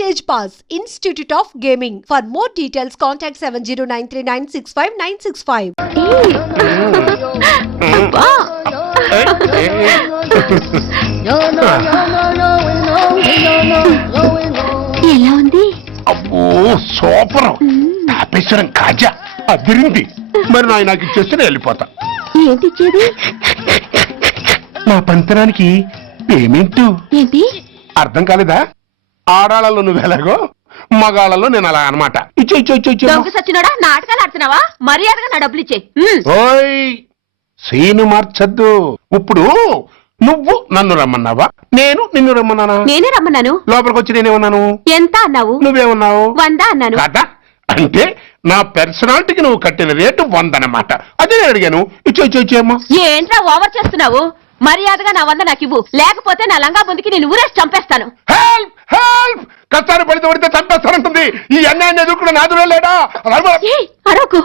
Stage Pass, Institute of Gaming. For more details, contact 7093965965. ఎలా ఉంది? అబ్బో సూపర్. తాపేశ్వరం కాజా అదిరింది. మరి నాకు ఇచ్చేస్తే వెళ్ళిపోతా. ఏంటి ఇచ్చేది? నా పంతనానికి పేమెంట్. ఏంటి అర్థం కాలేదా? ఆడాళ్ళలో నువ్వు ఎలాగో మగాళ్ళలో నేను అలా అనమాట. దొంగ సచ్చినోడా, నాటకాలు ఆడుతున్నావా? మర్యాదగా నా డబ్బులు ఇచ్చే. ఓయ్ సీను మార్చద్దు. ఇప్పుడు నువ్వు నన్ను రమ్మన్నావా, నేను నిన్ను రమ్మన్నానా? నేనే రమ్మన్నాను. లోపలికి వచ్చి నేనేమన్నాను? ఎంత అన్నావు? నువ్వేమన్నావు? 100 అన్నాను. కదా అంటే నా పర్సనాలిటీకి నువ్వు కట్టిన రేటు 100 అన్నమాట. అదే నేను అడిగాను. ఇచ్చేమ్మా. ఏంట్రా ఓవర్ చేస్తున్నావు? మర్యాదగా నా 100 నాకు ఇవ్వు, లేకపోతే నా లంగా ముందుకి నేను ఊరేసి చంపేస్తాను. Help help. కష్టాలు పడితే చంపేస్తానంటుంది. ఈ అన్యాయాన్ని ఎదుర్కొన్న నాదుడే లేడా? అరవకు.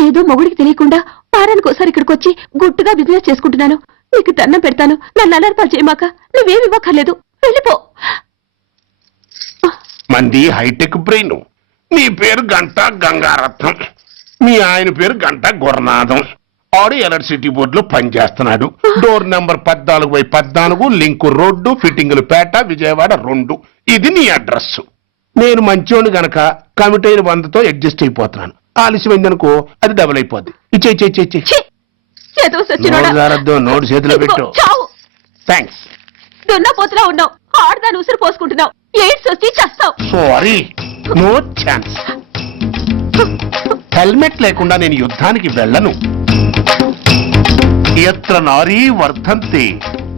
ఏదో మొగుడికి తెలియకుండా వారానికి ఒకసారి ఇక్కడికి వచ్చి గుట్టుగా బిజినెస్ చేసుకుంటున్నాను. నీకు దండం పెడతాను, నన్ను అలర్పాలు చేయమాక. నువ్వేమి ఇవ్వక్కర్లేదు, వెళ్ళిపో. మంది హైటెక్ బ్రెయిన్. నీ పేరు గంట గంగారత్నం, మీ ఆయన పేరు గంట గురనాథం. ఆడు ఎలక్ట్రిసిటీ బోర్డులో పనిచేస్తున్నాడు. డోర్ నెంబర్ 14/14, లింకు రోడ్డు, ఫిట్టింగులు పేట, విజయవాడ 2. ఇది నీ అడ్రస్. నేను మంచోడు గనక కమిటైన 100తో అడ్జస్ట్ అయిపోతున్నాను. ఆలస్యమైందనుకో అది డబుల్ అయిపోద్ది. నోటు చేతిలో పెట్టు. థ్యాంక్స్. దున్నపోతులా ఉన్నావు, ఆడదాని ఉసురు పోసుకుంటున్నావు. ఎయిడ్స్ వచ్చి చేస్తావు. Sorry, no chance. హెల్మెట్ లేకుండా నేను యుద్ధానికి వెళ్ళను. ఎత్ర నారీ వర్ధంతే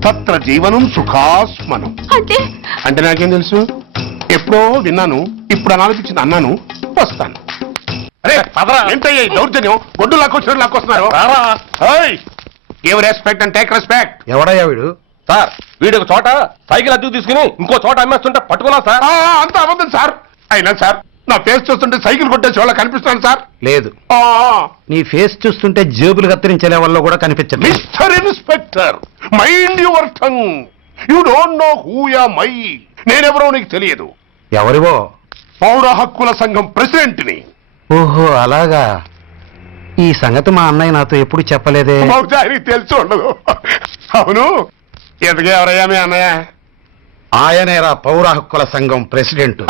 తత్ర జీవనం సుఖాస్మనం. అంటే నాకేం తెలుసు? ఎప్పుడో విన్నాను, ఇప్పుడు అనాలనిపించింది అన్నాను. వస్తాను. అరే ఏంటయ్యా దౌర్జన్యం? గొడ్డు లాక్కొస్తున్నారు. Give respect and take respect. ఎవడయ్యా వీడు? సార్ వీడు ఒక చోట సైకిల్ అద్దెకు తీసుకుని ఇంకో చోట అమ్మేస్తుంటే పట్టుకున్నా సార్. అంత అబద్ధం సార్. అయినా సార్ నా ఫేస్ చూస్తుంటే సైకిల్ కొట్టేసి వాళ్ళ కనిపిస్తాను సార్. లేదు, నీ ఫేస్ చూస్తుంటే జేబులు కత్తిరించే లెవెల్లో కూడా కనిపించదు. Mister inspector, mind your tongue. You don't know who am I. నేనెవరో నీకు తెలియదు. ఎవరివో? పౌర హక్కుల సంఘం ప్రెసిడెంట్ ని. ఓహో అలాగా. ఈ సంగతి మా అన్నయ్య నాతో ఎప్పుడు చెప్పలేదే. బహుశా ఆయనకి తెలిసి ఉండదు. అవును, ఎదుగే ఎవరయ్యా మీ అన్నయ్య? ఆయనేరా పౌర హక్కుల సంఘం ప్రెసిడెంట్.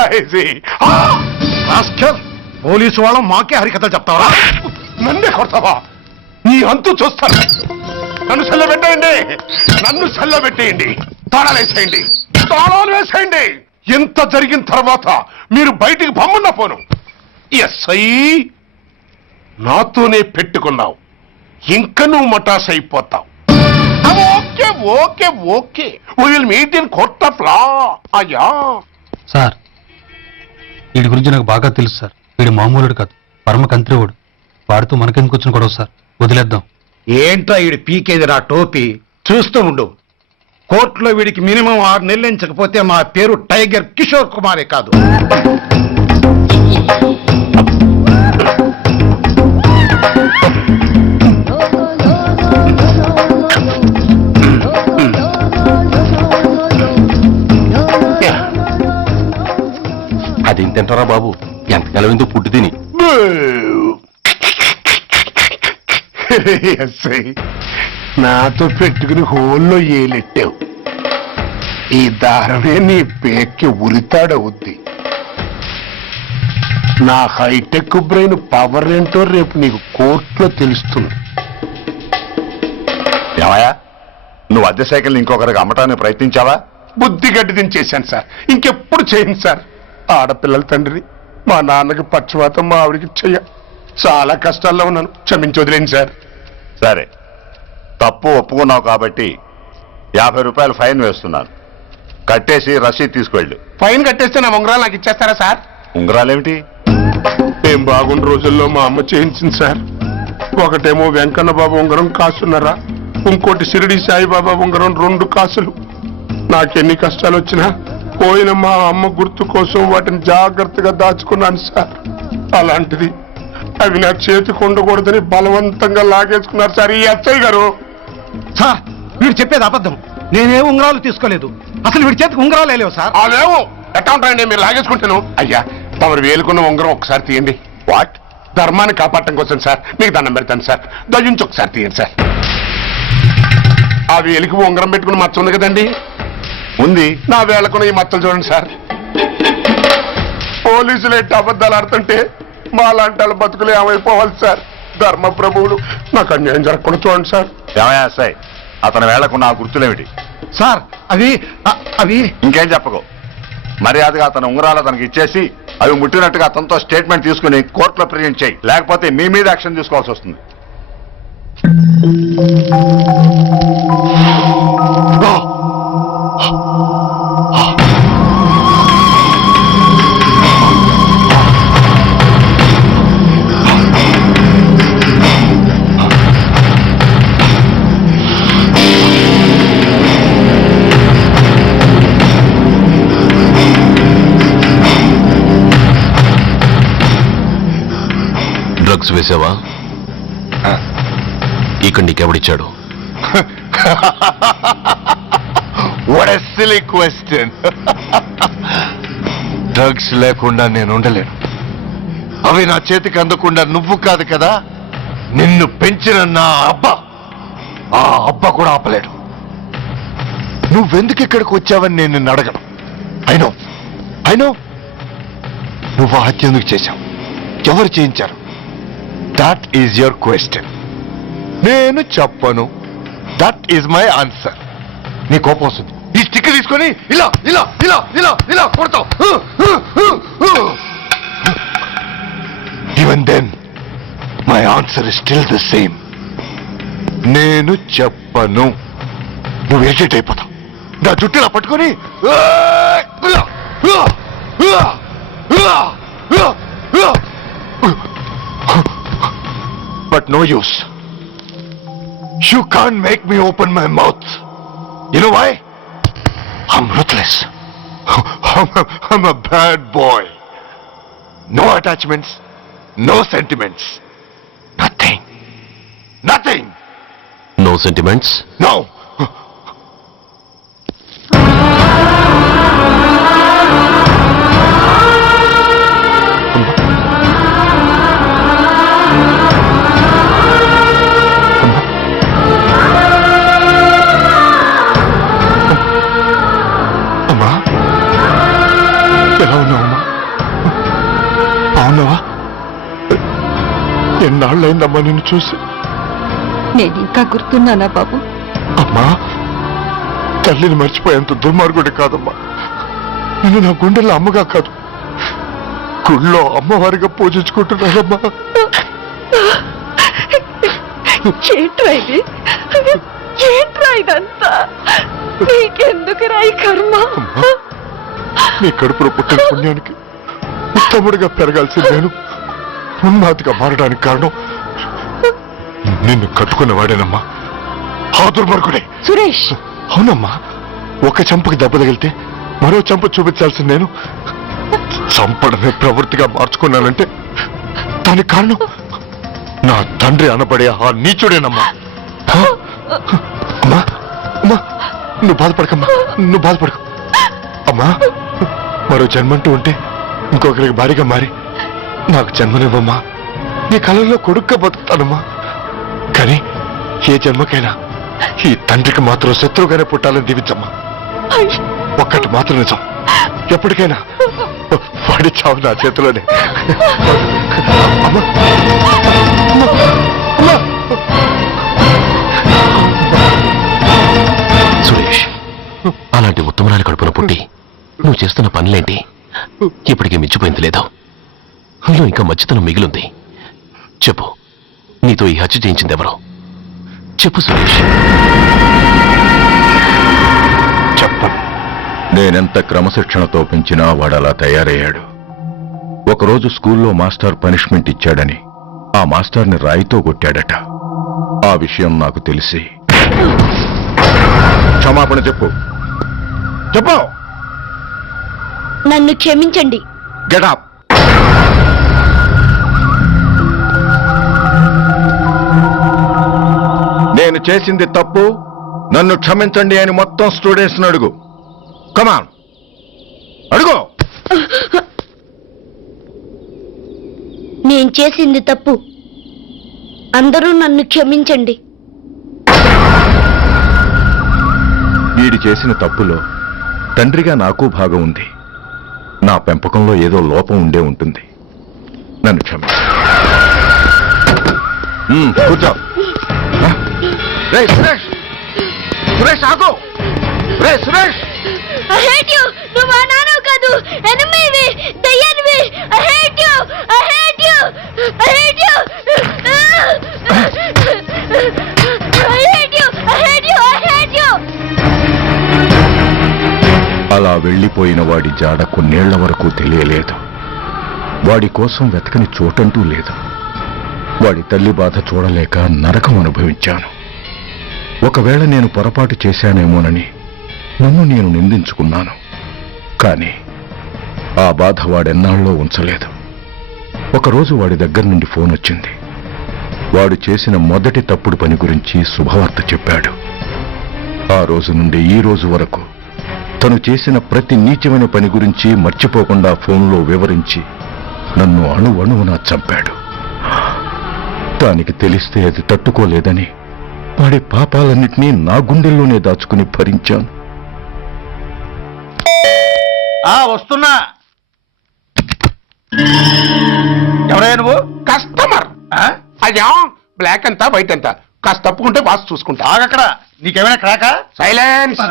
పోలీసు వాళ్ళం మాకే హరికథలు చెప్తావా? నన్నే కొడతావా? నీ అంతు చూస్తాను. నన్ను సెల్లబెట్టేయండి. తాళాలు వేసేయండి. ఎంత జరిగిన తర్వాత మీరు బయటికి పంపన్న పోను. ఎస్ఐ నాతోనే పెట్టుకున్నావు, ఇంకా నువ్వు మటాస్ అయిపోతావు. Okay we will meet in court of law. అయ్యా సార్, వీడి గురించి నాకు బాగా తెలుసు సార్. వీడు మామూలుడు కాదు, పరమ కంత్రివుడు. వాడితో మనకెందుకు వచ్చిన గొడవ సార్? వదిలేద్దాం. ఏంట్రా వీడి పీకేది నా టోపీ? చూస్తూ ఉండు. కోర్టులో వీడికి మినిమం 6 నెలలు ఎంచకపోతే మా పేరు టైగర్ కిషోర్ కుమారే కాదు. అది తింటారా బాబు? ఎంతకాలం ఎందుకు పుట్టి తిని. నాతో పెట్టుకుని హోల్లో ఏలెట్టావు. ఈ దారమే నీ పేక్కి ఉరితాడవుద్ది. నా హైటెక్ బ్రెయిన్ పవర్ ఏంటో రేపు నీకు కోర్టులో తెలుస్తుంది. ఏమయ్యా, నువ్వు అద్దె సైకిల్ ఇంకొకరికి అమ్మటానికి ప్రయత్నించావా? బుద్ధి గడ్డి దించేశాను సార్. ఇంకెప్పుడు చేయను సార్. ఆడపిల్లల తండ్రి, మా నాన్నకి పక్షవాతం, మా ఆవిడికి చెయ్య. చాలా కష్టాల్లో ఉన్నాను. క్షమించి వదిలేండి సార్. సరే, తప్పు ఒప్పుకున్నావు కాబట్టి 50 రూపాయలు ఫైన్ వేస్తున్నాను. కట్టేసి రసీదు తీసుకువెళ్ళు. ఫైన్ కట్టేస్తే నా ఉంగరాలు నాకు ఇచ్చేస్తారా సార్? ఉంగరాలేమిటి? మేము బాగున్న రోజుల్లో మా అమ్మ చేయించింది సార్. ఒకటేమో వెంకన్న బాబు ఉంగరం కాసున్నరా, ఇంకోటి షిరిడి సాయిబాబా ఉంగరం 2 కాసులు. నాకెన్ని కష్టాలు వచ్చినా పోయిన మా అమ్మ గుర్తు కోసం వాటిని జాగ్రత్తగా దాచుకున్నాను సార్. అలాంటిది అవి నా చేతికి ఉండకూడదని బలవంతంగా లాగేసుకున్నారు సార్ ఈ ఎస్ఐ గారు. సార్, వీడు చెప్పేది అబద్ధం. నేనే ఉంగరాలు తీసుకోలేదు. అసలు వీడి చేతికి ఉంగరాలు లేవు సార్. అలేవు, ఎట్టా ఉంటాయండి మీరు లాగేసుకుంటాను. అయ్యా తమరు వేలుకున్న ఉంగరం ఒకసారి తీయండి. వాట్? ధర్మాన్ని కాపాడటం కోసం సార్, మీకు దండం పెడతాను సార్. దయ్యుంచి ఒకసారి తీయండి సార్. ఆ వేలికి ఉంగరం పెట్టుకుని మచ్చ ఉంది కదండి, ఉంది. నా వేళకున్న ఈ మచ్చలు చూడండి సార్. పోలీసులు ఎట్టి అబద్ధాలు ఆడుతుంటే మా లాంటి వాళ్ళ బతుకులు ఏమైపోవాలి సార్? ధర్మ ప్రభువులు నాకు అన్యాయం జరగకుండా చూడండి సార్. ఏమయ్యా సాయి, అతని వేళకున్న ఆ గుర్తులేమిటి? సార్ అవి ఇంకేం చెప్పకు. మర్యాదగా అతని ఉంగరాలు అతనికి ఇచ్చేసి అవి ముట్టినట్టుగా అతనితో స్టేట్మెంట్ తీసుకుని కోర్టులో ప్రెజెంట్ చేయి. లేకపోతే మీ మీద యాక్షన్ తీసుకోవాల్సి వస్తుంది. డ్రగ్స్ వేసావా? ఇక్కడ నీకెవడిచ్చాడు? What a silly question. Drugs లేకుండా నేను ఉండలేను. అవి నా చేతికి అందకుండా నువ్వు కాదు కదా, నిన్ను పెంచిన నా అబ్బా, ఆ అబ్బా కూడా ఆపలేడు. నువ్వెందుకు ఇక్కడికి వచ్చావని నేను నిన్ను అడగను. అయినో నువ్వు హత్య ఎందుకు చేశావు, ఎవరు చేయించారు? That is your question. నేను చెప్పను. That is my answer. నీ కోపం వస్తుంది, ఈ స్టిక్ తీసుకొని ఇలా ఇలా ఇలా ఇలా ఇలా కొడతావు. Even then my answer is still the same. నేను చెప్పను. నువ్వు ఎడిట్ అయిపోతావు. నా జుట్టులా పట్టుకొని but no use. You can't make me open my mouth. You know why? I'm ruthless. I'm a bad boy. No attachments, no sentiments. Nothing. Nothing. No sentiments? No. ఎలా ఉన్నావమ్మా? బాగున్నావా? ఎన్నాళ్ళైందమ్మా నిన్ను చూసి? నేను ఇంకా గుర్తున్నానా బాబు? అమ్మా, తల్లిని మర్చిపోయేంత దుర్మార్గుడి కాదమ్మా. నిన్ను నా గుండెల్లో అమ్మగా కాదు, గుళ్ళో అమ్మవారిగా పూజించుకుంటున్నానమ్మా. ఏంట్రా ఇది? ఏంట్రా ఇదంతా? నీకెందుకు రాయి కర్మ? నీ కడుపులో పుట్టిన పుణ్యానికి ఉత్తముడిగా పెరగాల్సిన నేను ఉన్మాదిగా మారడానికి కారణం నిన్ను కట్టుకున్నవాడేనమ్మా. ఆ దుర్మార్గుడే సురేష్. అవునమ్మా, ఒక చంపకి దెబ్బ తగిలితే మరో చంప చూపించాల్సిన నేను చంపడమే ప్రవృత్తిగా మార్చుకున్నానంటే దానికి కారణం నా తండ్రి అనబడే ఆ నీచుడేనమ్మా. అమ్మా అమ్మా, నువ్వు బాధపడకమ్మా, నువ్వు బాధపడకు. అమ్మా, మరో జన్మంటూ ఉంటే ఇంకొకరికి భారీగా మారి నాకు జన్మనివ్వమ్మా. నీ కళల్లో కొడుగ్గా బతుకుతానమ్మా. కానీ ఏ జన్మకైనా ఈ తండ్రికి మాత్రం శత్రువుగానే పుట్టాలని దీవించమ్మా. ఒక్కటి మాత్రం నిజం, ఎప్పటికైనా వాడి చావు నా చేతిలోనే. అమ్మా, అమ్మా, అమ్మా. సురేష్, అలాంటి ఉత్తమరాలి కడుపున పుట్టి నువ్వు చేస్తున్న పనులేంటి? ఇప్పటికే మించిపోయింది లేదా? నువ్వు ఇంకా మంచితనం మిగిలింది. చెప్పు, నీతో ఈ హత్య చేయించింది ఎవరు? చెప్పు సురేష్. చెప్పను. నేనెంత క్రమశిక్షణతో పెంచినా వాడు అలా తయారయ్యాడు. ఒకరోజు స్కూల్లో మాస్టర్ పనిష్మెంట్ ఇచ్చాడని ఆ మాస్టర్ని రాయితో కొట్టాడట. ఆ విషయం నాకు తెలిసి క్షమాపణ చెప్పు. చెప్పు. నన్ను క్షమించండి. Get up. నేను చేసింది తప్పు, నన్ను క్షమించండి అని మొత్తం స్టూడెంట్స్ని అడుగు. కమాన్, అడుగు. నేను చేసింది తప్పు. అందరూ నన్ను క్షమించండి. వీడి చేసిన తప్పులో తండ్రిగా నాకు భాగం ఉంది. నా పెంపకంలో ఏదో లోపం ఉండే ఉంటుంది. నన్ను క్షమించు. కూర్చో. రేయ్ సురేష్, సురేష్ ఆగు. రే సురేష్, I hate you. నువ్వు మా నాన్న కాదు, ఎనిమివి, దయ్యానివి. I hate you. I hate you. I hate you. I hate you. I hate you. I hate you. అలా వెళ్లిపోయిన వాడి జాడ కొన్నేళ్ల వరకు తెలియలేదు. వాడి కోసం వెతకని చోటంటూ లేదు. వాడి తల్లి బాధ చూడలేక నరకం అనుభవించాను. ఒకవేళ నేను పొరపాటు చేశానేమోనని నన్ను నేను నిందించుకున్నాను. కానీ ఆ బాధ వాడెన్నాళ్ళలో ఉంచలేదు. ఒకరోజు వాడి దగ్గర నుండి ఫోన్ వచ్చింది. వాడు చేసిన మొదటి తప్పుడు పని గురించి శుభవార్త చెప్పాడు. ఆ రోజు నుండి ఈ రోజు వరకు తను చేసిన ప్రతి నీచమైన పని గురించి మర్చిపోకుండా ఫోన్లో వివరించి నన్ను అణువణువునా చంపాడు. దానికి తెలిస్తే అది తట్టుకోలేదని వాడి పాపాలన్నిటినీ నా గుండెల్లోనే దాచుకుని భరించాను. వస్తున్నా. ఎవరయ్యా నువ్వు? కస్టమర్. అయ్యా బ్లాక్ అంతా వైట్ అంతా కాస్త తప్పుకుంటే బాస్ చూసుకుంటా. ఆగక్కడ. నీకేమైనా క్రాకా? సైలెన్స్.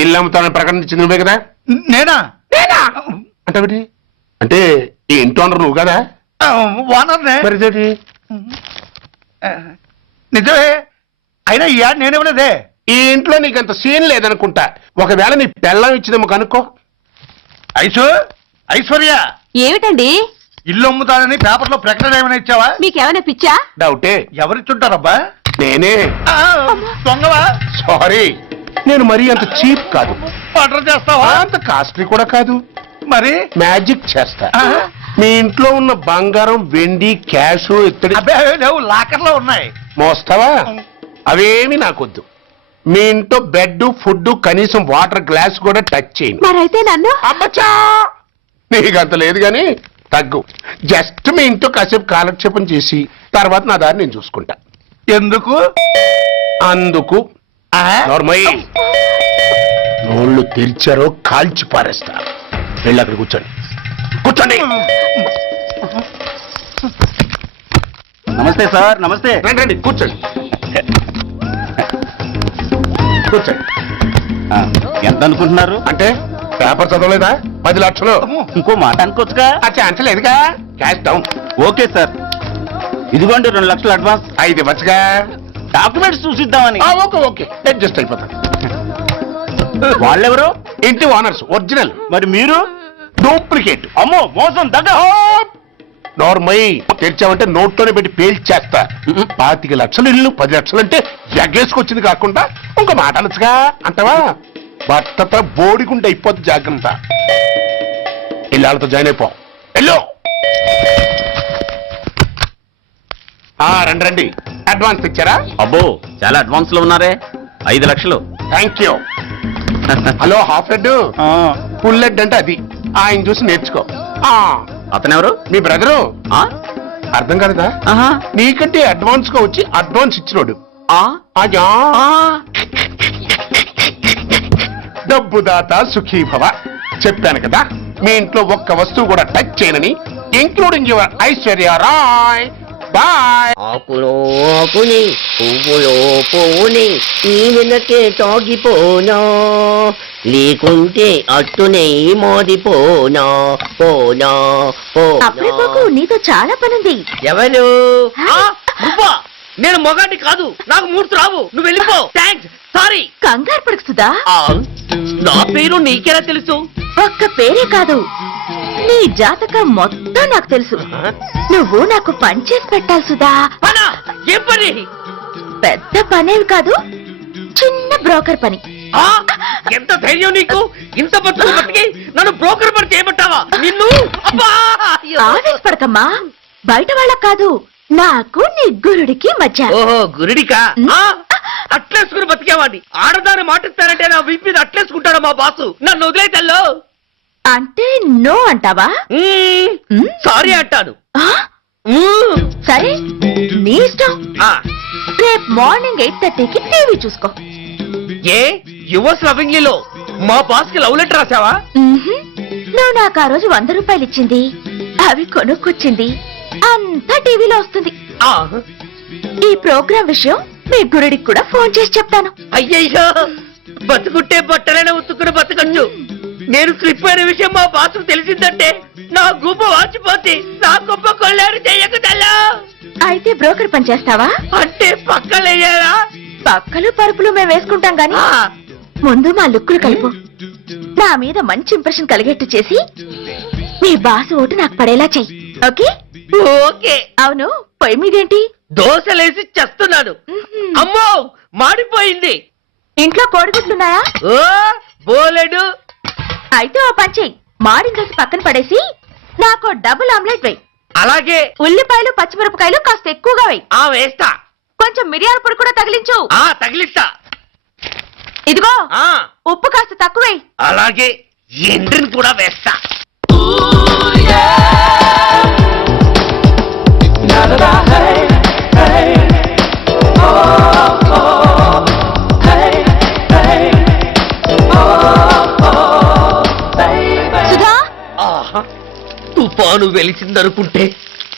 ఇల్లు అమ్ముతానని ప్రకటించింది నువ్వే కదా? నేనా? అంటే అంటే ఈ ఇంటి ఓనర్ నువ్వు కదా? ఓనర్నే. మరి ఇదేంటి? నిజమే. అయినా ఈ యాడ్ నేనేమలేదే. ఈ ఇంట్లో నీకంత సీన్ లేదనుకుంటా. ఒకవేళ నీ పెళ్ళం ఇచ్చిందేమో కనుక్కో. ఐశ్వర్య, ఏమిటండి? ఇల్లు అమ్ముతానని పేపర్లో ప్రకటన ఏమైనా ఇచ్చావా? మీకేమైనా పిచ్చా? డౌటే. ఎవరిచ్చుంటారబ్బా? నేనే. దొంగవా? సారీ, నేను మరీ అంత చీప్ కాదు. ఆర్డర్ చేస్తావా? అంత కాస్ట్లీ కూడా కాదు. మరి మ్యాజిక్ చేస్తా. మీ ఇంట్లో ఉన్న బంగారం, వెండి, క్యాష్, ఇత్తడి అబ్బే లేవు, లాకర్లో ఉన్నాయి. మోస్తావా? అవేమి నాకొద్దు. మీ ఇంట్లో బెడ్, ఫుడ్, కనీసం వాటర్ గ్లాస్ కూడా టచ్ చేయను. మరైతే నన్ను అబ్బచ్చా, నీకంత లేదు గాని తగ్గు. జస్ట్ మీ ఇంట్లో కాసేపు కాలక్షేపం చేసి తర్వాత నా దారి నేను చూసుకుంటా. ఎందుకు? అందుకు. నోర్మయ్య, నోళ్ళు తెరిచారో కాల్చి పారేస్తా. వెళ్ళి అక్కడ కూర్చోండి. కూర్చోండి. నమస్తే సార్. నమస్తే. రండి రండి, కూర్చోండి. కూర్చోండి. ఎంత అనుకుంటున్నారు? అంటే పేపర్ చదవలేదా? 10 లక్షలు. ఇంకో మాట అనుకోవచ్చుగా. ఆ ఛాన్స్ లేదుగా. Cash down. ఓకే సార్, ఇదిగోండి 2 లక్షలు అడ్వాన్స్. 5 ఇవ్వచ్చుగా. డాక్యుమెంట్స్ చూసిద్దామని. ఓకే ఓకే, అడ్జస్ట్ అయిపోతాను. వాళ్ళెవరు? ఇంటి ఓనర్స్. ఒరిజినల్. మరి మీరు? డూప్లికేట్. అమ్మో, మోసం దగ్గర. నోర్మై, తెరిచామంటే నోట్లోనే పెట్టి పేల్చేస్తా. 25 లక్షలు ఇల్లు 10 లక్షలు అంటే ఎగ్గేసుకొచ్చింది కాకుండా ఇంకో మాట అనొచ్చుగా. అంటావా? భర్తతో బోడిగుంటే అయిపోద్ది. జాగ్రత్త. ఇల్లాలతో జాయిన్ అయిపో. ఎల్లో. రండి రండి. అడ్వాన్స్ ఇచ్చారా? అబ్బో, చాలా అడ్వాన్స్ లో ఉన్నారే. 5 లక్షలు. Thank you. Hello, half head, full head అంటే అది. ఆయన చూసి నేర్చుకో. అతనెవరు? మీ బ్రదరు. ఆ? అర్థం కాలేదా? ఆహా. నీకంటే అడ్వాన్స్ గా వచ్చి అడ్వాన్స్ ఇచ్చినోడు. ఆ? అయ్యా, ఆ. డబ్బు దాత సుఖీ భవ. చెప్పాను కదా, మీ ఇంట్లో ఒక్క వస్తువు కూడా టచ్ చేయనని, including your Aishwarya Rai. Bye. ఆకులో ఆకుని పువ్వులో పువ్వుని ఈ వెనకే తాగిపోనా, లేకుంటే అట్టునే మోదిపోనా. పోనా అప్పుడే నీతో చాలా పనుంది. ఎవరు? నువ్వా? నేను మొగాడి కాదు, నాకు మూర్తి రావు. నువ్వు వెళ్ళిపో. Thanks, sorry. కంగారు పడుకుతుందా? నా పేరు నీకెలా తెలుసు? ఒక్క పేరే కాదు, నీ జాతకం మొత్తం నాకు తెలుసు. నువ్వు నాకు పని చేసి పెట్టాలి సుధా. పనా? ఏం పని? పెద్ద పనేవి కాదు, చిన్న బ్రోకర్ పని. ఆ? ఎంత ధైర్యం నీకు? ఇంత బతుకు బతికి నన్ను బ్రోకర్ పని చేయబట్టావా? నిన్ను అబ్బా! ఆవేశపడకమ్మా, బయట వాళ్ళకి కాదు, నాకు నీ గురుడికి మధ్య. ఓహో, గురుడికా? అట్లేసుకుని బతికేవాడిని. ఆడదాన్ని మాటిస్తానంటే నా వీపు మీద అట్లేసుకుంటాడు మా బాసు. నన్ను వదిలేతల్లో. అంటే నో అంటావా? సారీ అంటాను. ఆ? సరే నీ ఇష్టం. ఆ, రేపు మార్నింగ్ 8:30కి టీవీ చూసుకో. ఏ యువర్స్ లవింగ్లీలో మా బాస్ కి లవ్ లెటర్ రాసావా? నువ్వు నాకు ఆ రోజు 100 రూపాయలు ఇచ్చింది, అవి కొనుక్కొచ్చింది అంతా టీవీలో వస్తుంది. ఆ, ఈ ప్రోగ్రాం విషయం మీ గురుడికి కూడా ఫోన్ చేసి చెప్తాను. అయ్యయ్యో, బతుకుంటే బట్టలైనా ఉత్తుకుని బతకచ్చు. నేను స్లిప్ అయిన విషయం మా బాస్ తెలిసిందంటే నా గుబ్బ వాచిపోతే నా గొప్ప కొల్లారు చెయ్యకదల్లా. అయితే బ్రోకర్ పని చేస్తావా? అంటే పక్కలేయాలా? పక్కలు పరుపులు మేము వేసుకుంటాం గాని ముందు మా లుక్కులు కలుపు. నా మీద మంచి ఇంప్రెషన్ కలిగేట్టు చేసి మీ బాస్ ఓటు నాకు పడేలా చెయ్యి. ఓకే? ఓకే. అవును, పొయ్యి మీదేంటి? దోశలేసి చేస్తున్నాను. అమ్మో, మాడిపోయింది. ఇంట్లో కోడిగుడ్లున్నాయా? ఓ బోలెడు. అయితే ఓ పని చెయ్యి, మాడిన దోశ పక్కన పడేసి నాకు డబుల్ ఆమ్లెట్ వేయి. అలాగే. ఉల్లిపాయలు పచ్చిమిరపకాయలు కాస్త ఎక్కువగా వేయి. ఆ వేస్తా. కొంచెం మిరియాల పొడి కూడా తగిలించు. ఆ తగిలిస్తా. ఇదిగో ఆ ఉప్పు కాస్త తక్కువ వేయి. అలాగే. ఎండ్రిని కూడా వేస్తా. సుధా, ఆహా, తుఫాను వెలిసిందనుకుంటే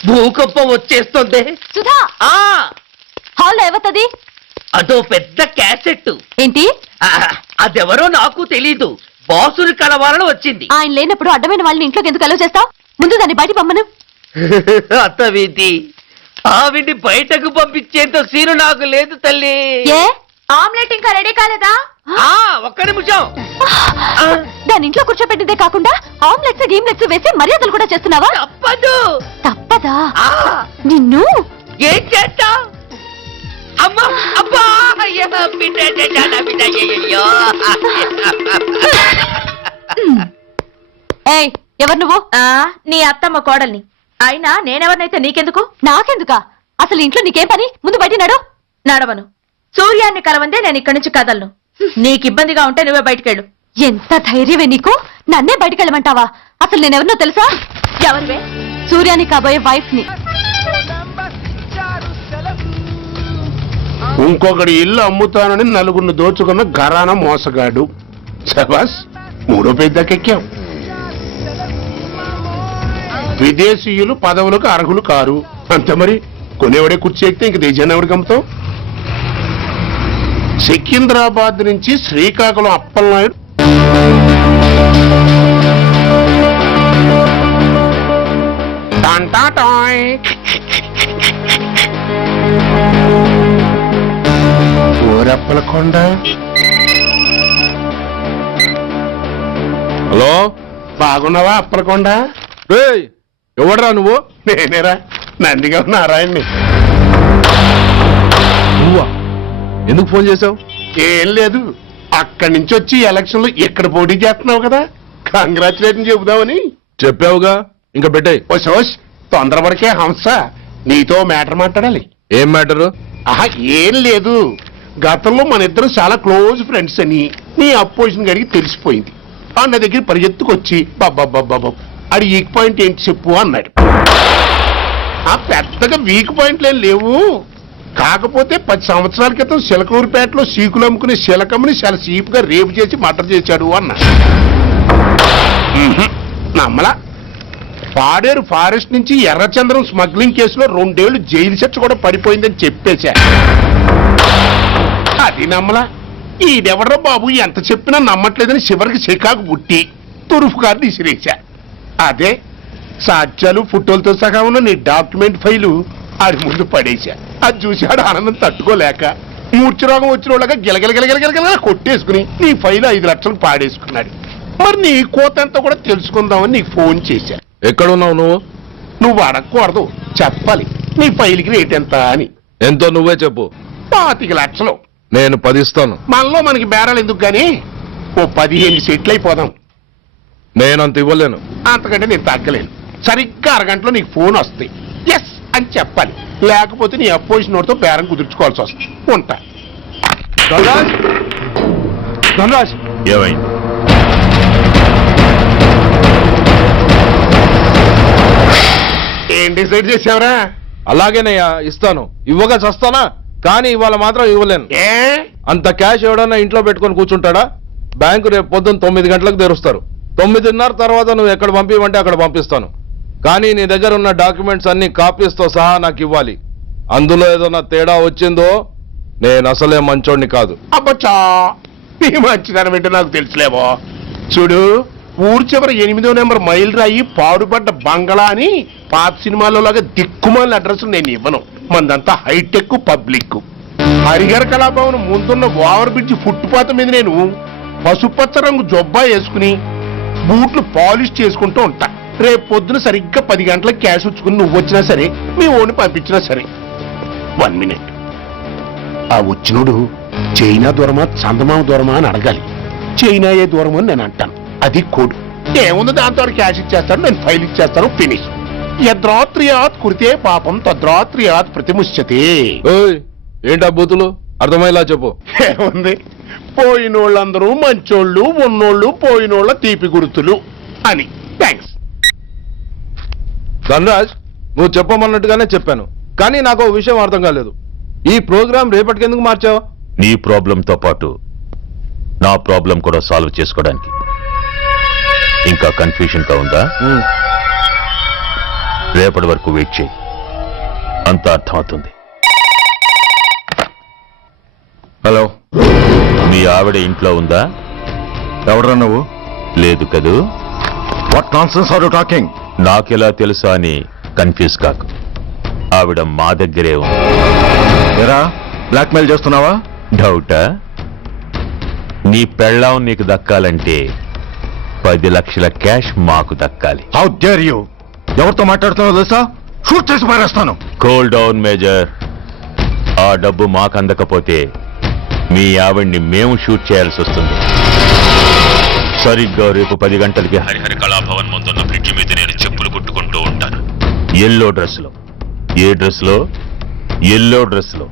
భూకంపం వచ్చేస్తుంది. సుధా, ఆ హాల్లో ఏవతది? అదో పెద్ద క్యాసెట్. ఏంటి? అదెవరో నాకు తెలీదు. బాసుని కలవాలని వచ్చింది. ఆయన లేనప్పుడు అడ్డమైన వాళ్ళని ఇంట్లోకి ఎందుకు అలౌ చేస్తావు? ముందు దాన్ని బయట పంపను. అత్తవిధి, ఆవిడ్ని బయటకు పంపించేంత సీను నాకు లేదు తల్లి. ఏ ఆమ్లెట్ ఇంకా రెడీ కాలేదా? ఒక్క నిమిషం. దాని ఇంట్లో కూర్చోబెట్టిందే కాకుండా ఆమ్లెట్స్ గీమ్లెట్స్ వేసి మర్యాదలు కూడా చేస్తున్నావా? తప్పదు. తప్పదా? నిన్ను ఏం చేస్తా? అమ్మా, అబ్బా, అయ్యో, బిడ్డ, నా బిడ్డ, అయ్యయ్యో. ఏయ్, ఎవరు నువ్వు? నీ అత్తమ్మ కోడల్ని. అయినా నేనెవరినైతే నీకెందుకు? నాకెందుకా? అసలు ఇంట్లో నీకేం పని? ముందు బయట నడు. నడవను. సూర్యాన్ని కలవందే నేను ఇక్కడి నుంచి కదలను. నీకు ఇబ్బందిగా ఉంటే నువ్వే బయటకెళ్ళు. ఎంత ధైర్యమే నీకు? నన్నే బయటకెళ్ళమంటావా? అసలు నేనెవరినో తెలుసా? ఎవరివే? సూర్యాన్ని కాబోయే వైఫ్ ని. ఇంకొకటి ఇల్లు అమ్ముతానని నలుగురిని దోచుకున్న ఘరాన మోసగాడు. శబాస్, 3వ పెద్దకెక్కాం. విదేశీయులు పదవులకు అర్హులు కారు. అంతే మరి. కొనేవాడే కుర్చీ ఎక్కితే ఇంక దేశాన్ని ఎవరికి అమ్ముతాం? సికింద్రాబాద్ నుంచి శ్రీకాకుళం అప్పలనాయుడు ఊరప్పలకొండ. హలో, బాగున్నావా అప్పలకొండ? ఎవడరా నువ్వు? నేనేరా, నందిగా నారాయణ్ణి. నువ్వా? ఎందుకు ఫోన్ చేసావు? ఏం లేదు, అక్కడి నుంచి వచ్చి ఎలక్షన్ లో ఇక్కడ పోటీ చేస్తున్నావు కదా, కంగ్రాచులేషన్ చెబుదామని. చెప్పావుగా, ఇంకా పెట్టాయి. ఓ సోష్, తొందరపడికే హంస, నీతో మ్యాటర్ మాట్లాడాలి. ఏం మ్యాటరు? ఆహా, ఏం లేదు. గతంలో మన ఇద్దరు చాలా క్లోజ్ ఫ్రెండ్స్ అని నీ అపోజిషన్ గడికి తెలిసిపోయింది. నా దగ్గర పరిగెత్తుకొచ్చి బాబా అది వీక్ పాయింట్ ఏంటి చెప్పు అన్నాడు. ఆ పెద్దగా వీక్ పాయింట్లు ఏం లేవు, కాకపోతే 10 సంవత్సరాల క్రితం శిలకూరుపేటలో సీకులు అమ్ముకునే శిలకమ్మని చాలా చీపుగా రేపు చేసి మర్డర్ చేశాడు అన్నా. నమ్మలా. పాడేరు ఫారెస్ట్ నుంచి ఎర్రచంద్రం స్మగ్లింగ్ కేసులో 2 ఏళ్లు జైలు శిక్ష కూడా పడిపోయిందని చెప్పేశా. అది నమ్మలా. ఈడెవడో బాబు ఎంత చెప్పినా నమ్మట్లేదని చివరికి చికాకు పుట్టి తురుపు కార్డు ఇసిరేశా. అదే సాక్ష్యాలు ఫోటోలతో సహా ఉన్న నీ డాక్యుమెంట్ ఫైలు ఆడి ముందు పడేశా. అది చూశాడు ఆనందం తట్టుకోలేక మూర్ఛరోగం వచ్చిన వాళ్ళగా గిలగిలగిలగిలగిలగిల కొట్టేసుకుని నీ ఫైలు 5 లక్షలు పాడేసుకున్నాడు. మరి నీ కోతంతా కూడా తెలుసుకుందామని నీకు ఫోన్ చేశా. ఎక్కడున్నావు నువ్వు? నువ్వు అడగకూడదు, చెప్పాలి. నీ ఫైల్కి రేట్ ఎంత అని. ఎంతో నువ్వే చెప్పు. 25 లక్షలు. నేను 10 ఇస్తాను. మనలో మనకి బేరాలు ఎందుకు గానీ ఓ 15 సెట్లు అయిపోదాం. నేనంత ఇవ్వలేను. అంతకంటే నేను తగ్గలేను. సరిగ్గా అరగంటలో నీకు ఫోన్ వస్తాయి. ఎస్ అని చెప్పాలి, లేకపోతే నీ అపోజిషన్ నోటితో బేరం కుదుర్చుకోవాల్సి వస్తుంది. ఉంటా. ధనరాజ్, ఏమైంది? డిసైడ్ చేసావరా? అలాగేనయ్యా, ఇస్తాను. ఇవ్వగా చస్తానా, కానీ ఇవాళ మాత్రం ఇవ్వలేను. ఏ అంత క్యాష్ ఎవడన్నా ఇంట్లో పెట్టుకొని కూర్చుంటాడా? బ్యాంకు రేపు పొద్దున్న 9 గంటలకు తెరుస్తారు. 9:30 తర్వాత నువ్వు ఎక్కడ పంపివంటే అక్కడ పంపిస్తాను. కానీ నీ దగ్గర ఉన్న డాక్యుమెంట్స్ అన్ని కాపీస్తో సహా నాకు ఇవ్వాలి. అందులో ఏదైనా తేడా వచ్చిందో నేను అసలే మంచోడిని కాదు. అబ్బచ్చా, నీ మంచిదనం ఏంటో నాకు తెలుసులేవో. చూడు, ఊరు చివరి 8వ నెంబర్ మైల్ రాయి పాడుపడ్డ బంగళా అని పాత సినిమాలో లాగా దిక్కుమాల అడ్రస్ నేను ఇవ్వను. మందంతా హైటెక్ పబ్లిక్. హరిహర కళాభవన్ ముందున్న ఓవర్ బ్రిడ్జ్ ఫుట్పాత్ మీద నేను పసుపచ్చ రంగు జొబ్బా వేసుకుని బూట్లు పాలిష్ చేసుకుంటూ ఉంటా. రేపు పొద్దున సరిగ్గా 10 గంటలకు క్యాష్ వచ్చుకుని నువ్వు వచ్చినా సరే, మీ ఓని పంపించినా సరే. 1 మినిట్. ఆ వచ్చినోడు చైనా దూరమా చందమామ దూరమా అని అడగాలి. చైనా ఏ దూరం అని నేను అంటాను. అది కోడ్. ఏముంది, దాంతో క్యాష్ ఇచ్చేస్తాను, నేను ఫైల్ ఇచ్చేస్తాను, ఫినిష్. యద్రాత్రియాత్ కురితే పాపం తద్రాత్రియాత్ ప్రతిముష్యతే. ఓయ్, ఏంటా బూతులు? అర్థమయ్యేలా చెప్పు. ఏముంది, పోయినోళ్ళందరూ మంచోళ్ళు, ఉన్నోళ్ళు పోయినోళ్ళ తీపి గుర్తులు అని. థ్యాంక్స్. ధనరాజ్, నువ్వు చెప్పమన్నట్టుగానే చెప్పాను, కానీ నాకు ఓ విషయం అర్థం కాలేదు. ఈ ప్రోగ్రాం రేపటికి ఎందుకు మార్చావు? నీ ప్రాబ్లంతో పాటు నా ప్రాబ్లం కూడా సాల్వ్ చేసుకోవడానికి. ఇంకా కన్ఫ్యూజన్ గా ఉందా? రేపటి వరకు వెయిట్ చేయి, అంత అర్థమవుతుంది. హలో, మీ ఆవిడ ఇంట్లో ఉందా? ఎవడరా నువ్వు? లేదు కదూ? What nonsense are you talking? నాకెలా తెలుసా అని కన్ఫ్యూజ్ కాకు. ఆవిడ మా దగ్గరే ఉంది. ఎరా, బ్లాక్మెయిల్ చేస్తున్నావా? డౌటా? నీ పెళ్ళాం నీకు దక్కాలంటే 10 లక్షల క్యాష్ మాకు దక్కాలి. How dare you? ఎవరితో మాట్లాడుతున్నావో తెలుసా? షూట్ చేసి పారేస్తాను. Cool down major. ఆ డబ్బు మాకు అందకపోతే మీ ఆవిడ్ని మేము షూట్ చేయాల్సి వస్తుంది. సరిగ్గా రేపు 10 గంటలకి హరిహర కళాభవన్ ముందున్న బ్రిడ్జి మీద నేను చెప్పులు కుట్టుకుంటూ ఉంటాను. ఎల్లో డ్రెస్లో. ఏ డ్రెస్లో? ఎల్లో డ్రెస్లో.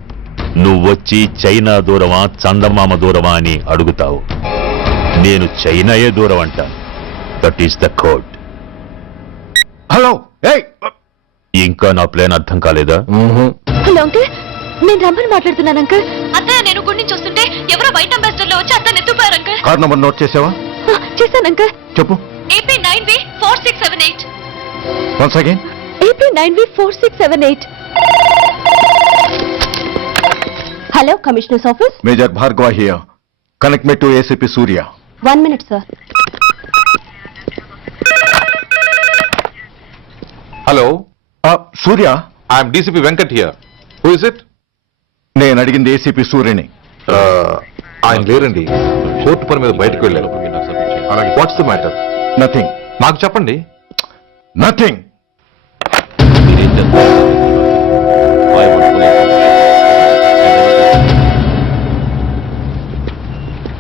నువ్వొచ్చి చైనా దూరమా చందమామ దూరమా అని అడుగుతావు. నేను చైనాయే దూరం అంట. That is the code. Hello, ఏయ్, ఇంకా నా ప్లాన్ అర్థం కాలేదా? హలో అంకుల్, నేను రమ్మని మాట్లాడుతున్నాను అంకుల్. అత్తయ్య, నేను గుడి నుంచి వస్తుంటే ఎవరో వైట్ అంబాసిడర్ లో వచ్చి అత్తని ఎత్తుపోయారు అంకుల్. కార్ నంబర్ నోట్ చేసావా? చేశాను అంకుల్. చెప్పు. AP 9V 4678. Once again. AP 9V 4678. Hello, commissioners office. Major Bhargava here. Connect me to ACP Surya. 1 minute sir. Hello, Surya, I'm DCP Venkat here. Who is it? నేను అడిగింది ACP సూర్యని. ఆయన లేరండి, court పని మీద బయటకు వెళ్ళారు. What's the matter? నథింగ్. నాకు చెప్పండి. Nothing.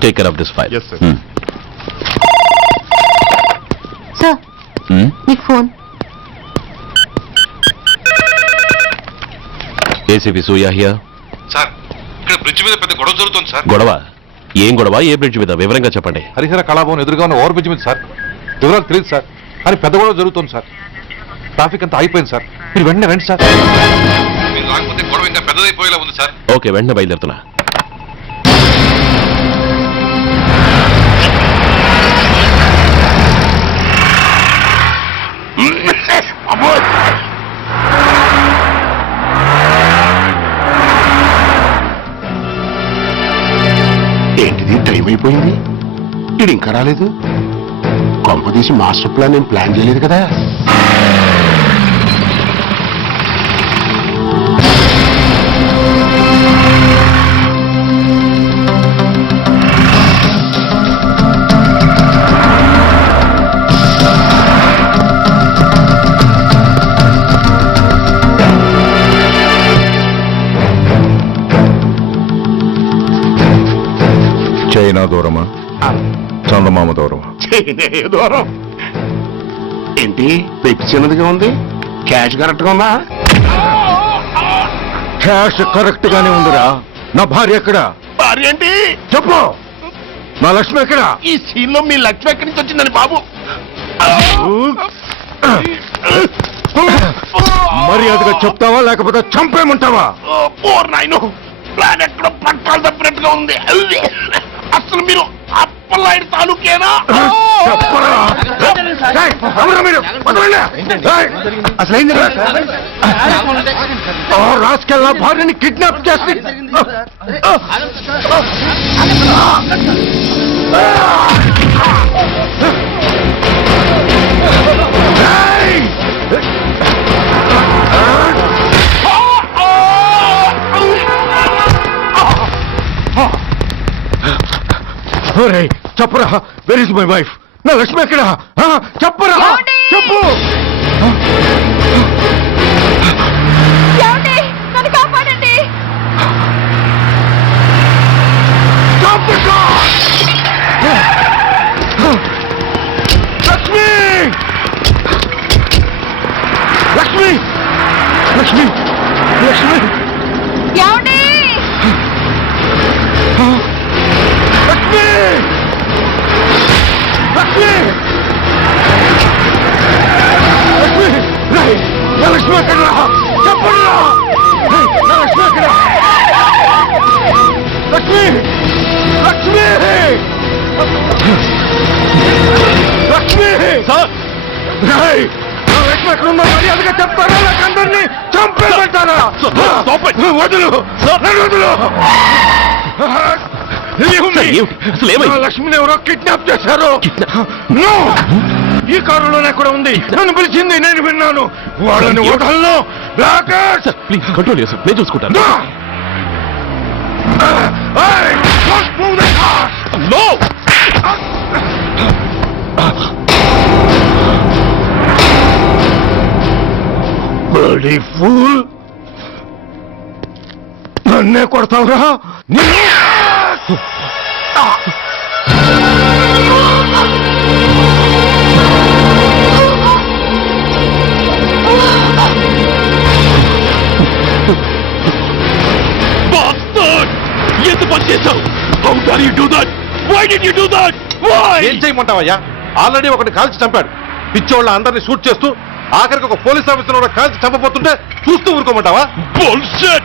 Take care of this file. Sir, మీకు phone. ACP Surya here. Sir, ఇక్కడ బ్రిడ్జ్ మీద పెద్ద గొడవ జరుగుతుంది సార్. గొడవ? ఏం గొడవ? ఏ బ్రిడ్జ్ మీద? వివరంగా చెప్పండి. హరిహర కళాభవన్ ఎదురుగా ఉన్న ఓవర్ బ్రిడ్జ్ మీద సార్. వివరాలు తెలియదు సార్, కానీ పెద్ద గొడవ జరుగుతుంది సార్. ట్రాఫిక్ అంతా అయిపోయింది సార్. మీరు వెంటనే రండి సార్. మీరు రాకపోతే గొడవ ఇంకా పెద్దదైపోయేలా ఉంది సార్. ఓకే, వెంటనే బయలుదేరుతున్నా. ఏంటిది, టైం అయిపోయింది, ఇది ఇంకా రాలేదు. కొంపదీసి మాస్టర్ ప్లాన్ నేను ప్లాన్ చేయలేదు కదా. చైనా దూరమా చందమామ దూరమా? చైనా దూరం ఏంటి, పెట్టి చిన్నదిగా ఉంది, క్యాష్ కరెక్ట్ గా ఉందా? క్యాష్ కరెక్ట్ గానే ఉందిరా. నా భార్య ఎక్కడ? భార్య ఏంటి చెప్పు. నా లక్ష్మి ఎక్కడ? ఈ సీన్ లో మీ లక్ష్మి ఎక్కడి నుంచి వచ్చిందని బాబు? మర్యాదగా చెప్తావా లేకపోతే చంపేమంటావా? నాయను ప్లాన్ ఎక్కడో పట్టాలు తప్పినట్టుగా ఉంది. అసలు మీరు అప్పలాయుడు తాలూకేనా? చెప్పరా? ఏయ్, ఎవరు మీరు? వదలండి. ఏయ్, అసలు ఏం జరిగింది? రాసుకెళ్ళ భార్యని కిడ్నాప్ చేసి చెప్పరా, వెర్ ఇస్ మై వైఫ్? నా లక్ష్మి ఎక్కడ? చెప్పరా, చెప్పు. నన్ను కాపాడండి. లక్ష్మి, లక్ష్మి, లక్ష్మి, లక్ష్మి, ఏమండి? లక్ష్మి, లక్ష్మి, లక్ష్మి, నా లక్ష్మి ఎక్కడ? చెప్పండి, నా లక్ష్మి ఎక్కడ? లక్ష్మి, లక్ష్మి, లక్ష్మి, నా లక్ష్మి ఎక్కడుందో మర్యాదగా చెప్తారా లేక అందరినీ చంపేమంటారా? వదులు, నన్ను వదులు. నా లక్ష్మిని ఎవరో కిడ్నాప్ చేశారు. No! ఈ కారులోనే కూడా ఉంది. నన్ను పిలిచింది, నేను విన్నాను. వాళ్ళని వదలను. ప్లీజ్ కంట్రోల్ చేసి నేను చూసుకుంటాను. Bloody fool! నన్నే కొడతావురా? ఎంత పని చేశావు? How dare you do that? Why did you do that? Why? ఏం చేయమంటావయ్యా? ఆల్రెడీ ఒకటి కాల్చి చంపాడు. పిచ్చోళ్ళ అందరినీ షూట్ చేస్తూ ఆఖరికి ఒక పోలీస్ ఆఫీసర్ కూడా కాల్చి చంపబోతుంటే చూస్తూ ఊరుకోమంటావా? Bullshit!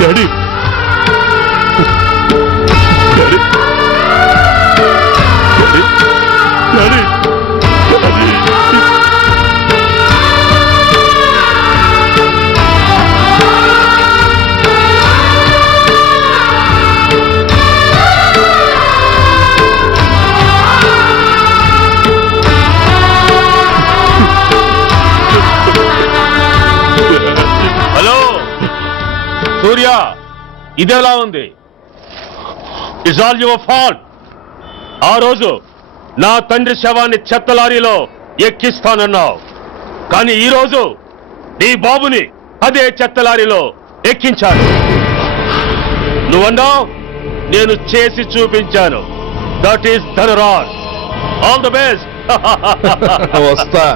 Daddy! Daddy! Daddy! Daddy! Hello Surya, ఇదెలా ఉంది? It's all your fault. ఆ రోజు నా తండ్రి శవాన్ని చెత్త లారీలో ఎక్కిస్తానన్నావు, కానీ ఈ రోజు నీ బాబుని అదే చెత్త లారీలో ఎక్కించాను. నువ్వన్నావు, నేను చేసి చూపించాను. That is Dhanraj. All the best. వస్తా.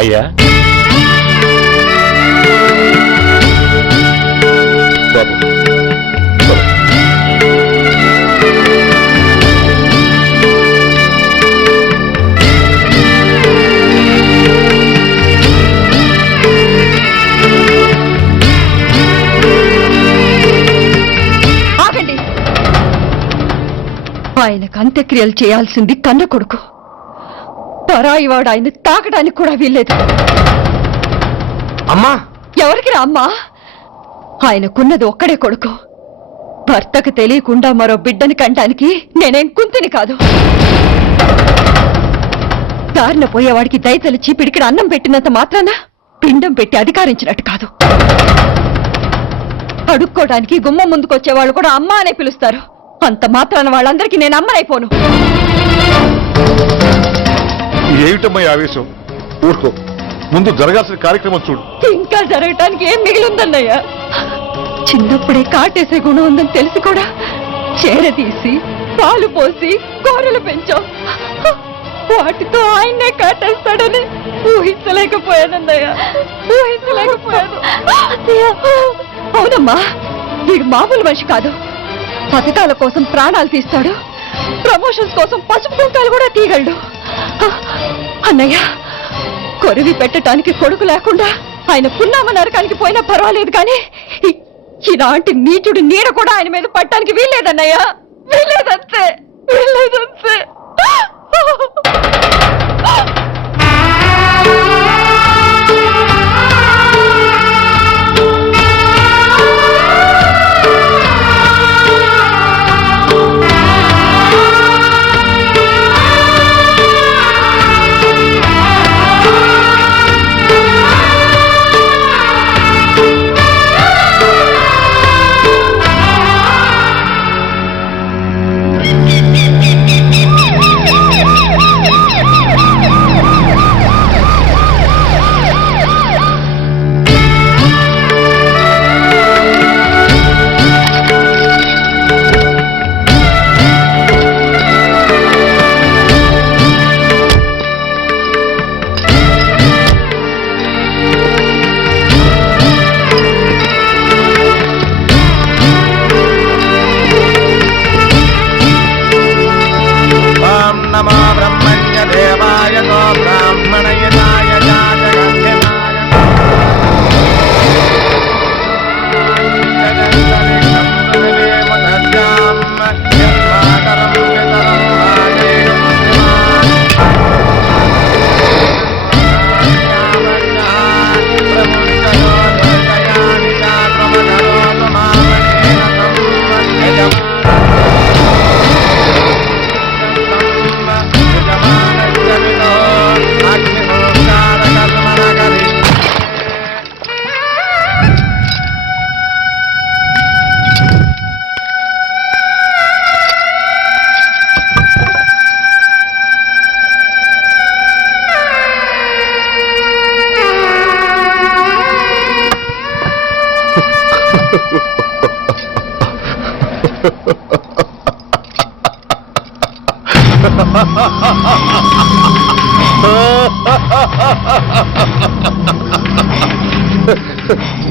అయ్యా బాబు, ఆగండి. ఆయనకు అంత్యక్రియలు చేయాల్సింది కన్న కొడుకు. పరాయివాడు ఆయన తాకడానికి కూడా వీల్లేదు. అమ్మా ఎవరికి రా అమ్మా? ఆయనకున్నది ఒక్కడే కొడుకు. భర్తకు తెలియకుండా మరో బిడ్డని కంటానికి నేనేం కుంతిని కాదు. దారిన పోయేవాడికి దయతలిచి పిడికిడ అన్నం పెట్టినంత మాత్రాన పిండం పెట్టి అధికారించినట్టు కాదు. అడుక్కోవడానికి గుమ్మం ముందుకొచ్చేవాళ్ళు కూడా అమ్మ అనే పిలుస్తారు. అంత మాత్రాన వాళ్ళందరికీ నేను అమ్మనైపోను. ఏమిటమ్మా ఈ ఆవేశం? ఊరుకో, ముందు జరగాల్సిన కార్యక్రమం చూడు. ఇంకా జరగటానికి ఏం మిగిలిందన్నయ్యా? చిన్నప్పుడే కాటేసే గుణం ఉందని తెలిసి కూడా చేరదీసి పాలు పోసి కూరలు పెంచాం. వాటితో ఆయన్నే కాటేస్తాడని ఊహించలేకపోయానన్నయ్యా, ఊహించలేకపోయాను. అవునమ్మా, వీడు మామూలు మనిషి కాదు. పథకాల కోసం ప్రాణాలు తీస్తాడు, ప్రమోషన్స్ కోసం పసుపు కుంకాలు కూడా తీయగలడు. అన్నయ్య, కొరివి పెట్టడానికి కొడుకు లేకుండా ఆయన పున్నామ నరకానికి పోయినా పర్వాలేదు, కానీ ఇలాంటి నీచుడు నీడ కూడా ఆయన మీద పట్టడానికి వీల్లేదన్నయ్యా, వీల్లేదంతే, వీల్లేదంతే.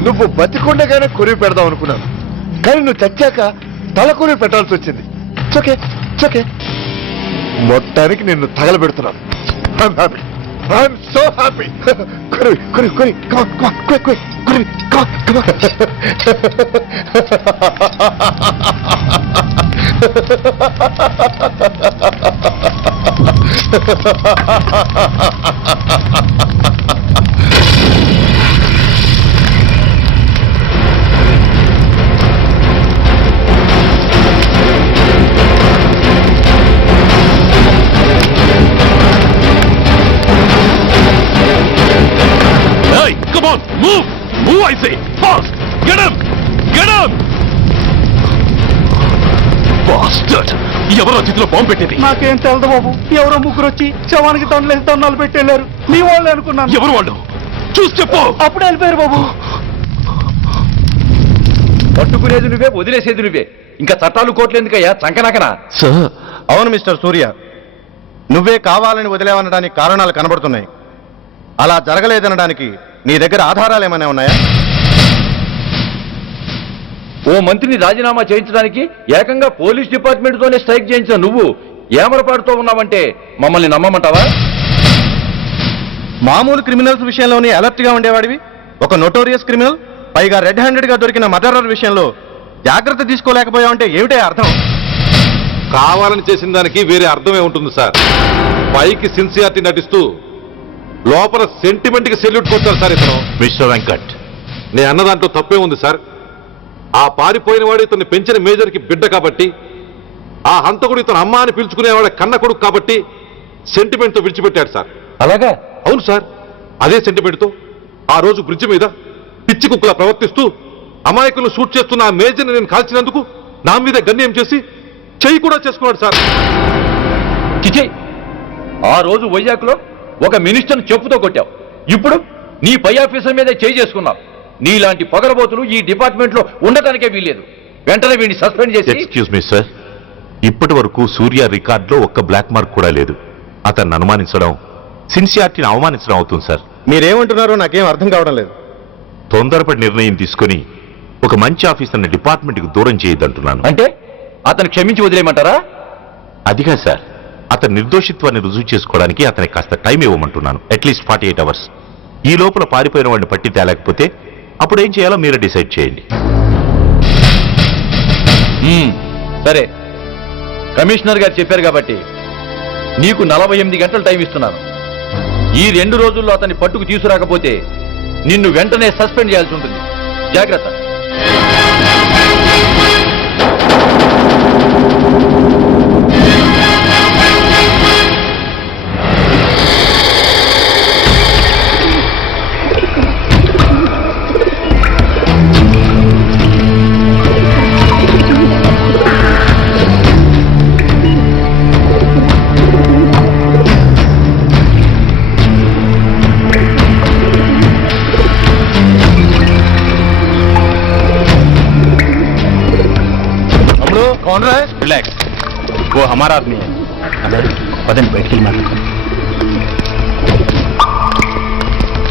నువ్వు బతికుండగానే కొరివి పెడదాం అనుకున్నాను, కానీ నువ్వు చచ్చాక తల కొరివి పెట్టాల్సి వచ్చింది. చోకే మొత్తానికి నిన్ను తగలబెడుతున్నాను. I'm so happy. కొరివి Come on, move! Move, I say! Fast! Get him! Get him! Bastard! ఎవరో చేతిలో బాంబు పెట్టింది? నాకేం తెలదు బాబు. ఎవరో ముగ్గురు వచ్చి శవానికి దండలు పెట్టేళ్ళారు. మీ వాళ్ళే అనుకున్నాను. ఎవరు వాళ్ళు? చూసి చెప్పు. అప్పుడే వెళ్ళిపోయారు బాబు. పట్టుకునేది నువ్వే, వదిలేసేది నువ్వే. ఇంకా చట్టాలు కోర్టులు ఎందుకయ్యా చంకనాకనా? సార్, అవును మిస్టర్ సూర్య, నువ్వే కావాలని వదిలేవనడానికి కారణాలు కనబడుతున్నాయి. అలా జరగలేదనడానికి నీ దగ్గర ఆధారాలు ఏమైనా ఉన్నాయా? ఓ మంత్రిని రాజీనామా చేయించడానికి ఏకంగా పోలీస్ డిపార్ట్మెంట్ తోనే స్ట్రైక్ చేయించిన నువ్వు ఏమరపాటుతో ఉన్నావంటే మమ్మల్ని నమ్మమంటావా? మామూలు క్రిమినల్స్ విషయంలోనే అలర్ట్ గా ఉండేవాడివి, ఒక నోటోరియస్ క్రిమినల్, పైగా రెడ్ హ్యాండెడ్ గా దొరికిన మర్డరర్ విషయంలో జాగ్రత్త తీసుకోలేకపోయావంటే ఏమిటే అర్థం? కావాలని చేసిన దానికి వేరే అర్థమే ఉంటుంది సార్. పైకి సిన్సియారిటీ నటిస్తూ లోపల సెంటిమెంట్ కి సెల్యూట్ కొట్టారు సార్ ఇతను. మిస్టర్ వెంకట్, నేను అన్న దాంట్లో తప్పే ఉంది సార్. ఆ పారిపోయిన వాడు ఇతన్ని పెంచిన మేజర్ కి బిడ్డ కాబట్టి, ఆ హంతకుడు ఇతను అమ్మ అని పిలుచుకునేవాడు కన్న కొడుకు కాబట్టి సెంటిమెంట్ తో విడిచిపెట్టాడు సార్. అలాగా? అవును సార్, అదే సెంటిమెంట్ తో ఆ రోజు బ్రిడ్జ్ మీద పిచ్చి కుక్కలా ప్రవర్తిస్తూ అమాయకులను షూట్ చేస్తున్న ఆ మేజర్ని నేను కాల్చినందుకు నా మీద గన్యం చేసి చెయ్యి కూడా చేసుకున్నాడు సార్. చిచి, ఆ రోజు వైజాగ్లో ఒక మినిస్టర్ని చెప్పుతో కొట్టావు, ఇప్పుడు నీ పై ఆఫీసర్ మీదే చేయి చేసుకున్నావు. నీలాంటి పొగరబోతులు ఈ డిపార్ట్మెంట్ లో ఉండటానికే వీల్లేదు. వెంటనే వీడిని సస్పెండ్ చేసి. ఎక్స్క్యూజ్ మీ సార్, ఇప్పటి వరకు సూర్య రికార్డులో ఒక్క బ్లాక్ మార్క్ కూడా లేదు. అతన్ని అనుమానించడం సిన్సియారిటీని అవమానించడం అవుతుంది సార్. మీరేమంటున్నారో నాకేం అర్థం కావడం లేదు. తొందరపడి నిర్ణయం తీసుకుని ఒక మంచి ఆఫీసర్ని డిపార్ట్మెంట్కి దూరం చేయొద్దంటున్నాను. అంటే అతను క్షమించి వదిలేయమంటారా? అదిగా సార్, అతని నిర్దోషిత్వాన్ని రుజువు చేసుకోవడానికి అతనికి కాస్త టైం ఇవ్వమంటున్నాను. At least 48 hours. ఈ లోపల పారిపోయిన వాడిని పట్టి తేలేకపోతే అప్పుడు ఏం చేయాలో మీరే డిసైడ్ చేయండి. సరే, కమిషనర్ గారు చెప్పారు కాబట్టి నీకు 48 గంటలు టైం ఇస్తున్నాను. ఈ 2 రోజుల్లో అతన్ని పట్టుకు తీసుకురాకపోతే నిన్ను వెంటనే సస్పెండ్ చేయాల్సి ఉంటుంది. జాగ్రత్త. రిలాక్స్, ఓ హమారా ఆద్మీ హై. పదండి బయటికి మాట్లాడుతాం.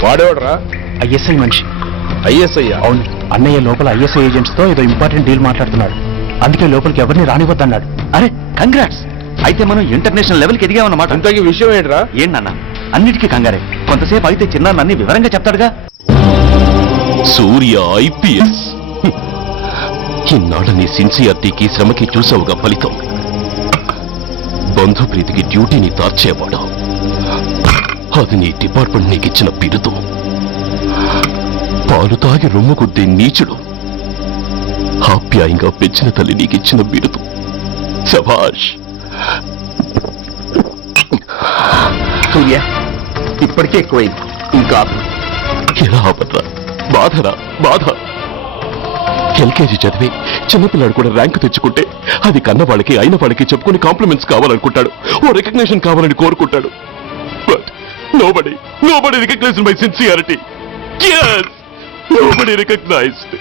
వాడేవాడరా? ఐఎస్ఐ మనిషి. ఐఎస్ఐ? అవును, అన్నయ్య లోపల ఐఎస్ఐ ఏజెంట్స్ తో ఏదో ఇంపార్టెంట్ డీల్ మాట్లాడుతున్నాడు. అందుకే లోపలికి ఎవరిని రానివద్దన్నాడు. అరే కంగ్రాట్స్, అయితే మనం ఇంటర్నేషనల్ లెవెల్కి ఎదిగామన్నమాట. అంతకీ విషయం ఏంట్రా? ఏంటన్నా అన్నిటికీ కంగారే. కొంతసేపు అయితే చిన్న అన్ని వివరంగా చెప్తాడుగా. సూర్య ఐపీఎస్. ఇన్నాళ్ళ నీ సిన్సియారిటీకి శ్రమకి చూసావుగా ఫలితం. బంధుప్రీతికి డ్యూటీని తార్చేవాడు. అది నీ డిపార్ట్మెంట్ నీకిచ్చిన బిరుదు. పాలు తాగి రొమ్ము కొద్దే నీచుడు. ఆప్యాయంగా పెంచిన తల్లి నీకిచ్చిన బిరుదు. శభాష్. సూర్య, ఇప్పటికే ఎక్కువైంది, ఇంకా ఎలా ఆపట్రా? బాధరా బాధ. ఎల్కేజీ చదివి చిన్నపిల్లాడు కూడా ర్యాంకు తెచ్చుకుంటే అది కన్నవాళ్ళకి అయిన వాళ్ళకి చెప్పుకుని కాంప్లిమెంట్స్ కావాలనుకుంటాడు, ఓ రికగ్నిషన్ కావాలని కోరుకుంటాడు. But nobody recognized my sincerity. yes, nobody recognized.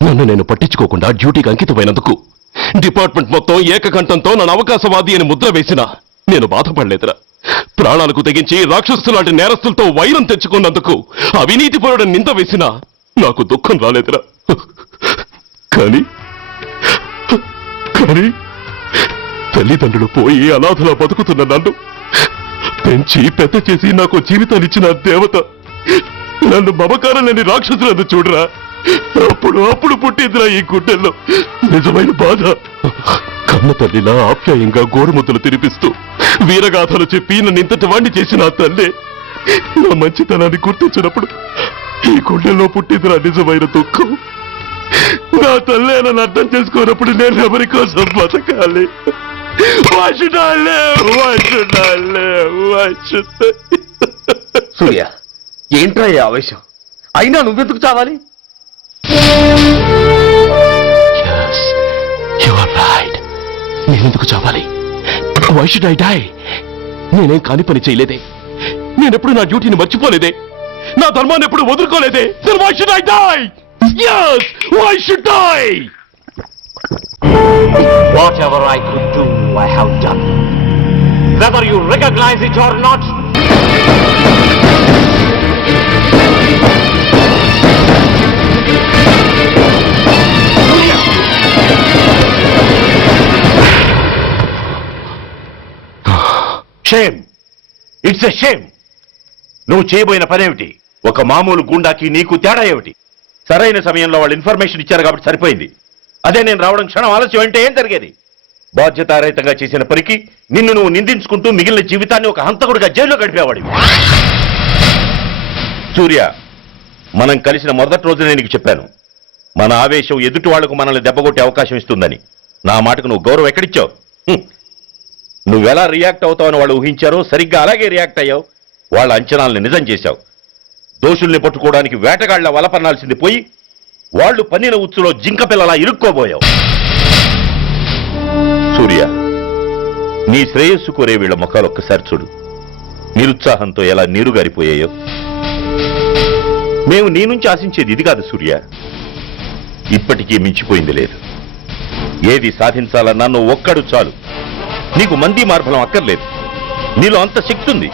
నన్ను నేను పట్టించుకోకుండా డ్యూటీకి అంకితమైనందుకు డిపార్ట్మెంట్ మొత్తం ఏకకంఠంతో నన్ను అవకాశవాది అని ముద్ర వేసినా నేను బాధపడలేదురా. ప్రాణాలకు తెగించి రాక్షసు లాంటి నేరస్తులతో వైరం తెచ్చుకున్నందుకు అవినీతిపరుడు నింద వేసినా నాకు దుఃఖం రాలేదురా. కానీ తల్లిదండ్రులు పోయి అనాథలా బతుకుతున్న నన్ను పెంచి పెద్ద చేసి నాకు జీవితాన్నిచ్చిన దేవత నన్ను మమకారం లేని రాక్షసులను చూడరా. అప్పుడు పుట్టిందిరా ఈ గుండెల్లో నిజమైన బాధ. కన్న తల్లిలా ఆప్యాయంగా గోరుముద్దలు తినిపిస్తూ వీరగాథలు చెప్పి నన్ను ఇంతటి వాణ్ణి చేసిన ఆ తల్లే నా మంచితనాన్ని గుర్తించినప్పుడు ఈ గుండెల్లో పుట్టిందిరా నిజమైన దుఃఖం. నా తల్లే నన్ను అర్థం చేసుకోనప్పుడు నేను ఎవరి కోసం బతకాలి? సూర్య, ఏంట్రా ఈ ఆవేశం? అయినా నువ్వెందుకు చావాలి? నేనెందుకు చావాలి? Why should I die? నేనేం కాని పని చేయలేదే, నేనెప్పుడు నా డ్యూటీని మర్చిపోలేదే, నా ధర్మాన్ని ఎప్పుడు వదులుకోలేదే. Then why should I die? Yes, why should I? Whatever I could do, I have done. Whether you recognize it or not. Shame, it's a shame. నువ్వు చేయబోయిన పనేమిటి? ఒక మామూలు గుండాకి నీకు తేడా ఏమిటి? సరైన సమయంలో వాళ్ళు ఇన్ఫర్మేషన్ ఇచ్చారు కాబట్టి సరిపోయింది. అదే నేను రావడం క్షణం ఆలస్యం అంటే ఏం జరిగేది? బాధ్యతారహితంగా చేసిన పనికి నిన్ను నువ్వు నిందించుకుంటూ మిగిలిన జీవితాన్ని ఒక హంతకుడిగా జైల్లో గడిపేవాడివి. సూర్య, మనం కలిసిన మొదటి రోజునే నీకు చెప్పాను, మన ఆవేశం ఎదుటి వాళ్లకు మనల్ని దెబ్బగొట్టే అవకాశం ఇస్తుందని. నా మాటకు నువ్వు గౌరవం ఎక్కడిచ్చావు? నువ్వెలా రియాక్ట్ అవుతావని వాళ్ళు ఊహించారో సరిగ్గా అలాగే రియాక్ట్ అయ్యావు. వాళ్ళ అంచనాల్ని నిజం చేశావు. దోషుల్ని పట్టుకోవడానికి వేటగాళ్ల వలపన్నాల్సింది పోయి వాళ్ళు పన్నిన ఉచ్చులో జింక పిల్లలా ఇరుక్కోబోయావు. సూర్య, నీ శ్రేయస్సు కోరే వీళ్ళ ముఖాలు ఒక్కసారి చూడు. నిరుత్సాహంతో ఎలా నీరుగారిపోయాయో. మేము నీ నుంచి ఆశించేది ఇది కాదు సూర్య. ఇప్పటికీ మించిపోయింది లేదు. ఏది సాధించాలన్నా నువ్వు ఒక్కడు చాలు. నీకు మంది మార్బలం అక్కర్లేదు. నీలో అంత శక్తి ఉంది.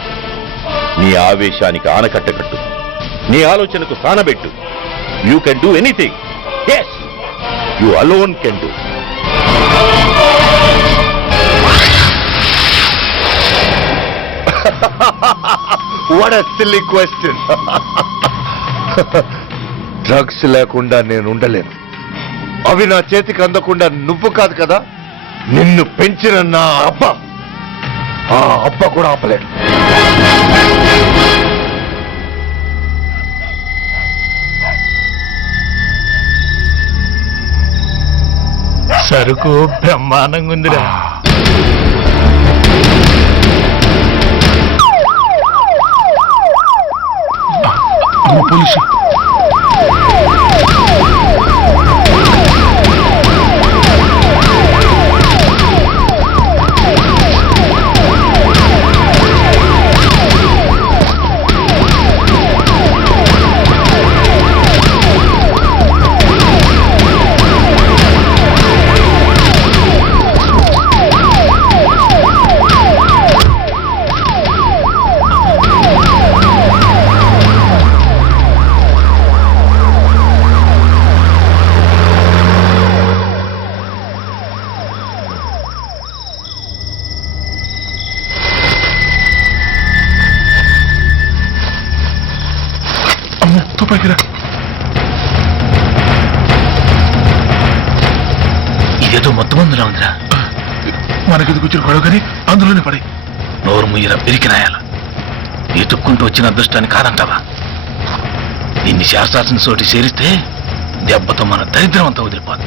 నీ ఆవేశానికి ఆనకట్ట కట్టు. నీ ఆలోచనకు స్థానబెట్టు. You can do anything. Yes, you alone can do. What a silly question. Drugs లేకుండా నేను ఉండలేను. అవి నా చేతికి అందకుండా నువ్వు కాదు కదా, నిన్ను పెంచిన నా అబ్బ, ఆ అబ్బ కూడా ఆపలేడు. సరుకు బ్రహ్మాండంగా ఉందిరా. పోలీసు ఇదేదో మొత్తం అందులో ఉందిరా. మనకి కూర్చుని గొడవ కానీ అందులోనే పడి నోరు ముయ్యరా పిరికినాయాల. ఎత్తుక్కుంటూ వచ్చిన అదృష్టాన్ని కాదంటావా? నిన్ను శాస్త్రాసిన చోటి చేరిస్తే దెబ్బతో మన దరిద్రం అంతా వదిలిపోదు.